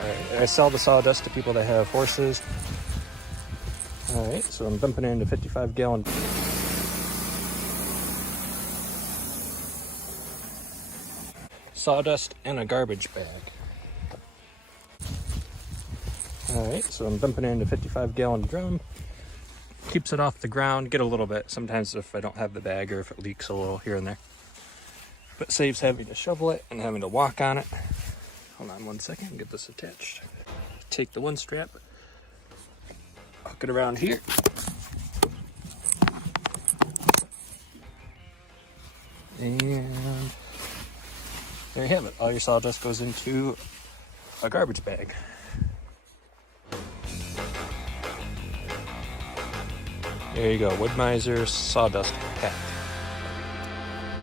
Alright, I sell the sawdust to people that have horses. Alright, so I'm dumping it into 55-gallon. Sawdust in a garbage bag. Alright, so I'm dumping it into 55-gallon drum. Keeps it off the ground, get a little bit sometimes if I don't have the bag or if it leaks a little here and there. But saves having to shovel it and having to walk on it. Hold on 1 second, get this attached. Take the one strap, hook it around here. And there you have it. All your sawdust goes into a garbage bag. There you go, Wood Miser sawdust hat.